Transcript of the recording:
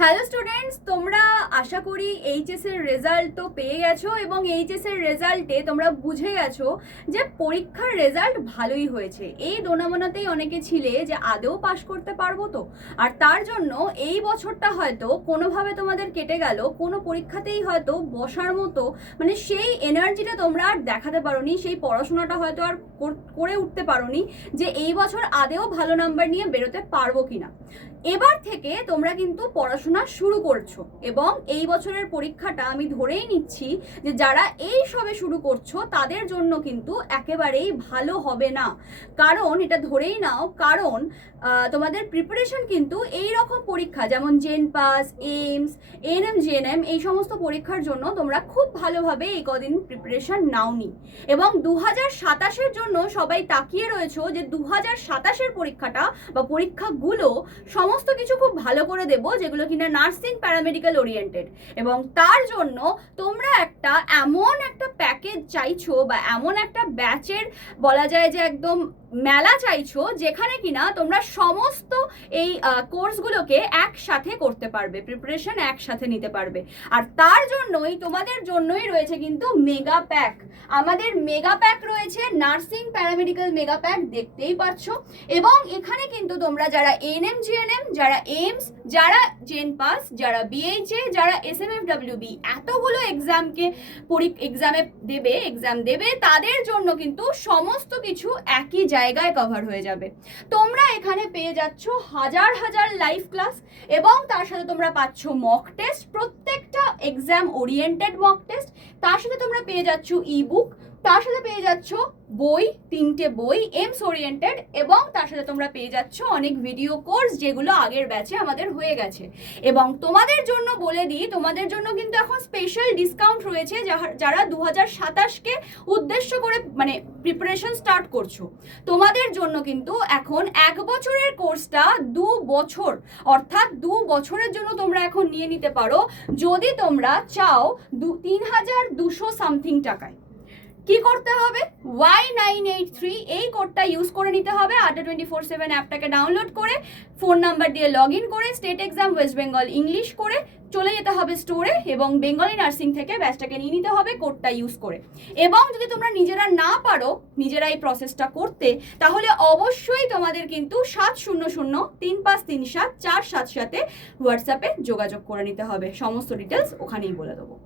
Hello students, তোমরা আশা করি HS এর রেজাল্ট তো পেয়ে গেছো এবং এইচএস এর রেজাল্টে তোমরা বুঝে গেছো যে পরীক্ষার রেজাল্ট ভালোই হয়েছে। এই দোনামোনাতেই অনেকে ছিলে যে আদৌ পাশ করতে পারবো তো, আর তার জন্য এই বছরটা হয়তো কোনোভাবে তোমাদের কেটে গেল, কোনো পরীক্ষাতেই হয়তো বসার মতো মানে সেই এনার্জিটা তোমরা আর দেখাতে পারোনি, সেই পড়াশোনাটা হয়তো আর করে উঠতে পারোনি যে এই বছর আদেও ভালো নাম্বার নিয়ে বেরোতে পারবো কিনা। এবার থেকে তোমরা কিন্তু পড়াশোনা শুরু করছো এবং এই বছরের পরীক্ষাটা আমি ধরেই নিচ্ছি যে যারা এই সবে শুরু করছো তাদের জন্য কিন্তু একেবারেই ভালো হবে না। কারণ এটা ধরেই নাও, কারণ তোমাদের প্রিপারেশন কিন্তু এই রকম পরীক্ষা যেমন জেন পাস, এইমস, এএনএম, জিএনএম এই সমস্ত পরীক্ষার জন্য তোমরা খুব ভালোভাবে এই কদিন প্রিপারেশন নাওনি এবং 2027-এর জন্য সবাই তাকিয়ে রয়েছো যে 2027-এর পরীক্ষাটা বা পরীক্ষাগুলো সমস্ত কিছু খুব ভালো করে দেব, যেগুলো কিনা নার্সিং প্যারামেডিক্যাল ওরিয়েন্টেড। এবং তার জন্য তোমরা এমন একটা প্যাকেজ চাইছো বা এমন একটা ব্যাচের বলা যায় যে একদম মেলা চাইছো যেখানে কিনা তোমরা সমস্ত এই কোর্সগুলোকে একসাথে করতে পারবে, প্রিপারেশন একসাথে নিতে পারবে। আর তার জন্যই তোমাদের জন্যই রয়েছে কিন্তু মেগা প্যাক। আমাদের মেগা প্যাক রয়েছে নার্সিং প্যারামেডিক্যাল মেগা প্যাক, দেখতেই পাচ্ছ। এবং এখানে কিন্তু তোমরা যারা এএনএম, জিএনএম, যারা এইমস, যারা জেন পাস, যারা বিএইচএ, যারা এসএমএফডব্লিউবি এতগুলো এক্সাম দেবে তাদের জন্য কিন্তু সমস্ত কিছু একই জায়গায় কভার হয়ে যাবে। তোমরা এখানে পেয়ে যাচ্ছ হাজার হাজার লাইভ ক্লাস এবং তার সাথে তোমরা পাচ্ছ মক টেস্ট, প্রত্যেকটা এক্সাম ওরিয়েন্টেড মক টেস্ট। তার সাথে তোমরা পেয়ে যাচ্ছ ইবুক, তার সাথে পেয়ে যাচ্ছ বই, 3টে বই এমস ওরিয়েন্টেড, এবং তার সাথে তোমরা পেয়ে যাচ্ছ অনেক ভিডিও কোর্স যেগুলো আগের ব্যাচে আমাদের হয়ে গেছে। এবং তোমাদের জন্য বলে দিই, তোমাদের জন্য কিন্তু এখন স্পেশাল ডিসকাউন্ট রয়েছে যারা 2027-কে উদ্দেশ্য করে মানে প্রিপারেশন স্টার্ট করছো। তোমাদের জন্য কিন্তু এখন 1 বছরের কোর্সটা 2 বছর, অর্থাৎ 2 বছরের জন্য তোমরা এখন নিয়ে নিতে পারো যদি তোমরা চাও 3200 সামথিং টাকায়। কি করতে হবে? Y983 এই কোডটা ইউজ করে নিতে হবে। আড্ডা 24/7 অ্যাপটাকে ডাউনলোড করে ফোন নাম্বার দিয়ে লগ ইন করে state exam West Bengal English করে চলে যেতে হবে স্টোরে এবং বেঙ্গলি নার্সিং থেকে ব্যাচটাকে নিয়ে নিতে হবে কোডটা ইউজ করে। এবং যদি তোমরা নিজেরা না পারো নিজেরা এই প্রসেসটা করতে, তাহলে অবশ্যই তোমাদের কিন্তু 700-3537-477 হোয়াটসঅ্যাপে যোগাযোগ করে নিতে হবে। সমস্ত ডিটেলস ওখানেই বলে দেবো।